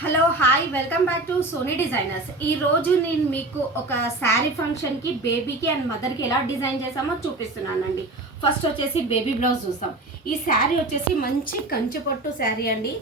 Hello hi welcome back to Soni designers. ఈ రోజు నేను మీకు ఒక శారీ ఫంక్షన్కి బేబీకి అండ్ మదర్కి ఎలా డిజైన్ చేసామో చూపిస్తున్నానండి. ఫస్ట్ వచ్చేసి బేబీ బ్లౌజ్ చూస్తాం. ఈ శారీ వచ్చేసి మంచి కంచిపట్టు శారీ అండి,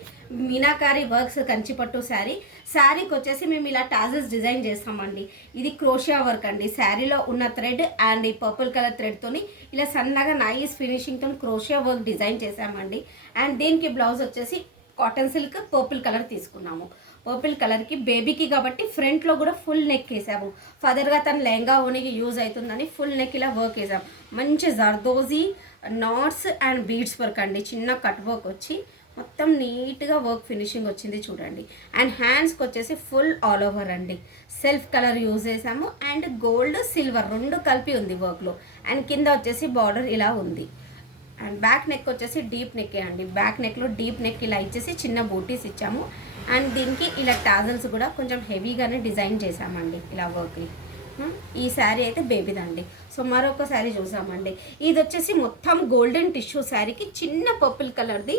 మీనాకారి వర్క్స్ కంచిపట్టు శారీ. శారీకి వచ్చేసి మేము ఇలా టాజల్స్ డిజైన్ చేస్తామండి. ఇది క్రోషియా వర్క్ అండి. శారీలో ఉన్న థ్రెడ్ అండ్ ఈ పర్పుల్ కలర్ థ్రెడ్తోని ఇలా సన్నగా నైస్ ఫినిషింగ్తో క్రోషియా వర్క్ డిజైన్ చేసామండి. అండ్ దీనికి బ్లౌజ్ వచ్చేసి కాటన్ సిల్క్ పర్పుల్ కలర్ తీసుకున్నాము. పర్పుల్ కలర్కి బేబీకి కాబట్టి ఫ్రంట్లో కూడా ఫుల్ నెక్ వేసాము. ఫర్దర్గా తను లెహంగా ఓనికి యూజ్ అవుతుందని ఫుల్ నెక్ ఇలా వర్క్ వేసాము. మంచి zardozi knots and beads work అండి. చిన్న కట్ వర్క్ వచ్చి మొత్తం నీట్గా వర్క్ ఫినిషింగ్ వచ్చింది చూడండి. అండ్ హ్యాండ్స్కి వచ్చేసి ఫుల్ ఆల్ ఓవర్ అండి. సెల్ఫ్ కలర్ యూజ్ చేసాము అండ్ గోల్డ్ సిల్వర్ రెండు కలిపి ఉంది వర్క్లో. అండ్ కింద వచ్చేసి బార్డర్ ఇలా ఉంది. అండ్ బ్యాక్ నెక్ వచ్చేసి డీప్ నెక్కే అండి. బ్యాక్ నెక్లో డీప్ నెక్ ఇలా ఇచ్చేసి చిన్న బూటీస్ ఇచ్చాము. అండ్ దీనికి ఇలా టాజల్స్ కూడా కొంచెం హెవీగానే డిజైన్ చేసామండి ఇలా వర్క్ని. ఈ శారీ అయితే బేబీదండి. సో మరొక శారీ చూసామండి. ఇది వచ్చేసి మొత్తం గోల్డెన్ టిష్యూ శారీకి చిన్న పర్పుల్ కలర్ది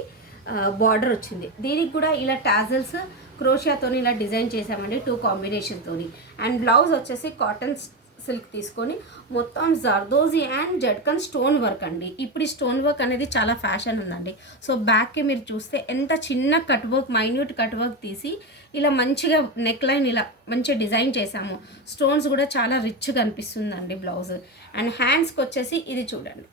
బార్డర్ వచ్చింది. దీనికి కూడా ఇలా టాజల్స్ క్రోషియాతో ఇలా డిజైన్ చేసామండి, 2 కాంబినేషన్తోని. అండ్ బ్లౌజ్ వచ్చేసి కాటన్ సిల్క్ తీసుకొని మొత్తం జర్దోజీ అండ్ జడ్కన్ స్టోన్ వర్క్ అండి. ఇప్పుడు ఈ స్టోన్ వర్క్ అనేది చాలా ఫ్యాషన్ ఉందండి. సో బ్యాక్కి మీరు చూస్తే ఎంత చిన్న cut work, minute cut work తీసి ఇలా మంచిగా నెక్ లైన్ ఇలా మంచిగా డిజైన్ చేసాము. స్టోన్స్ కూడా చాలా రిచ్గా అనిపిస్తుందండి బ్లౌజ్. అండ్ హ్యాండ్స్కి వచ్చేసి ఇది చూడండి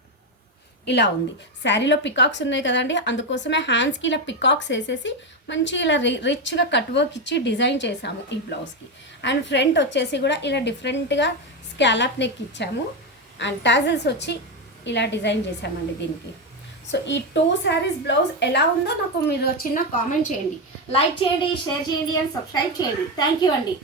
ఇలా ఉంది. శారీలో పికాక్స్ ఉన్నాయి కదండి, అందుకోసమే హ్యాండ్స్కి ఇలా పికాక్స్ వేసేసి మంచిగా ఇలా రిచ్గా కట్ వర్క్ ఇచ్చి డిజైన్ చేసాము ఈ బ్లౌజ్కి. అండ్ ఫ్రంట్ వచ్చేసి కూడా ఇలా డిఫరెంట్గా స్కాలప్ నెక్ ఇచ్చాము. అండ్ టాజల్స్ వచ్చి ఇలా డిజైన్ చేసామండి దీనికి. సో ఈ 2 శారీస్ బ్లౌజ్ ఎలా ఉందో నాకు మీరు చిన్న కామెంట్ చేయండి, లైక్ చేయండి, షేర్ చేయండి అండ్ సబ్స్క్రైబ్ చేయండి. థ్యాంక్ యూ అండి.